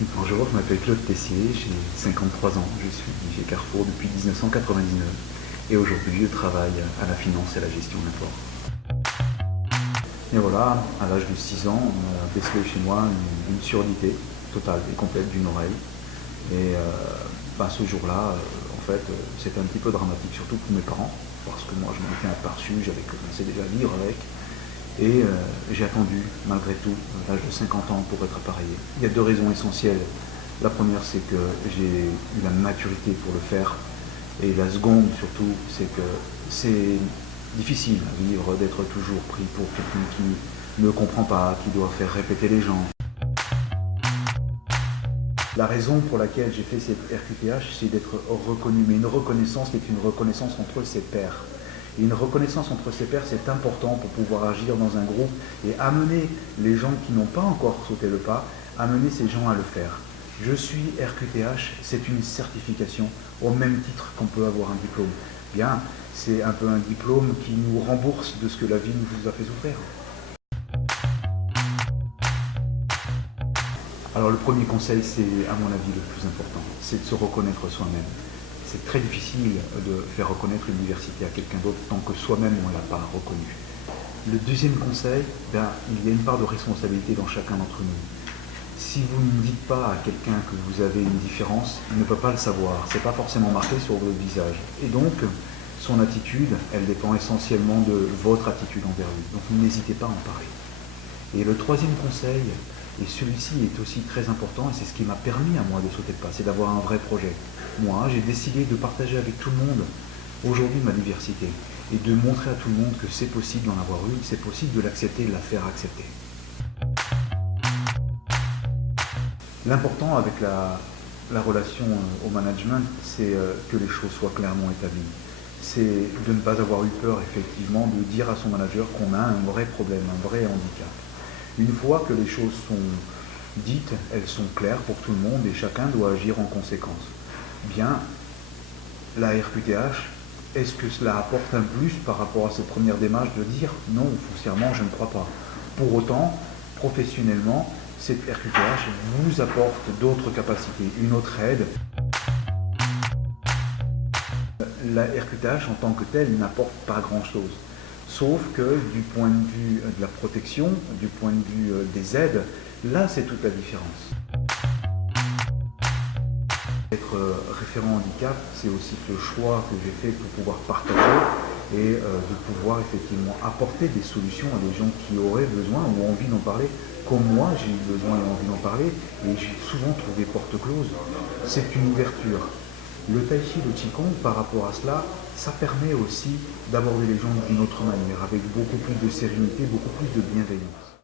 Bonjour, je m'appelle Claude Tessier, j'ai 53 ans, je suis chez Carrefour depuis 1999 et aujourd'hui je travaille à la finance et à la gestion d'import. Et voilà, à l'âge de 6 ans, on a décelé chez moi une surdité totale et complète d'une oreille. Et ce jour-là, c'était un petit peu dramatique, surtout pour mes parents, parce que moi je m'en étais aperçu, j'avais commencé déjà à vivre avec. Et j'ai attendu, malgré tout, à l'âge de 50 ans pour être appareillé. Il y a deux raisons essentielles. La première, c'est que j'ai eu la maturité pour le faire. Et la seconde, surtout, c'est que c'est difficile à vivre d'être toujours pris pour quelqu'un qui ne comprend pas, qui doit faire répéter les gens. La raison pour laquelle j'ai fait cette RQTH, c'est d'être reconnu, mais une reconnaissance qui est une reconnaissance entre ses pairs. Et une reconnaissance entre ses pairs, c'est important pour pouvoir agir dans un groupe et amener les gens qui n'ont pas encore sauté le pas, amener ces gens à le faire. Je suis RQTH, c'est une certification au même titre qu'on peut avoir un diplôme. Bien, c'est un peu un diplôme qui nous rembourse de ce que la vie nous a fait souffrir. Alors le premier conseil, c'est à mon avis le plus important, c'est de se reconnaître soi-même. C'est très difficile de faire reconnaître une diversité à quelqu'un d'autre tant que soi-même on ne l'a pas reconnu. Le deuxième conseil, il y a une part de responsabilité dans chacun d'entre nous. Si vous ne dites pas à quelqu'un que vous avez une différence, il ne peut pas le savoir, ce n'est pas forcément marqué sur votre visage. Et donc, son attitude, elle dépend essentiellement de votre attitude envers lui. Donc n'hésitez pas à en parler. Et le troisième conseil, et celui-ci est aussi très important, et c'est ce qui m'a permis à moi de sauter le pas, c'est d'avoir un vrai projet. Moi, j'ai décidé de partager avec tout le monde aujourd'hui ma diversité, et de montrer à tout le monde que c'est possible d'en avoir une, c'est possible de l'accepter et de la faire accepter. L'important avec la relation au management, c'est que les choses soient clairement établies. C'est de ne pas avoir eu peur, effectivement, de dire à son manager qu'on a un vrai problème, un vrai handicap. Une fois que les choses sont dites, elles sont claires pour tout le monde et chacun doit agir en conséquence. Bien, la RQTH, est-ce que cela apporte un plus par rapport à cette première démarche de dire non, foncièrement, je ne crois pas. Pour autant, professionnellement, cette RQTH vous apporte d'autres capacités, une autre aide. La RQTH en tant que telle n'apporte pas grand-chose. Sauf que du point de vue de la protection, du point de vue des aides, là c'est toute la différence. Être référent handicap, c'est aussi le choix que j'ai fait pour pouvoir partager et de pouvoir effectivement apporter des solutions à des gens qui auraient besoin ou envie d'en parler, comme moi j'ai eu besoin et envie d'en parler, et j'ai souvent trouvé porte close. C'est une ouverture. Le tai chi, le qigong, par rapport à cela, ça permet aussi d'aborder les gens d'une autre manière, avec beaucoup plus de sérénité, beaucoup plus de bienveillance.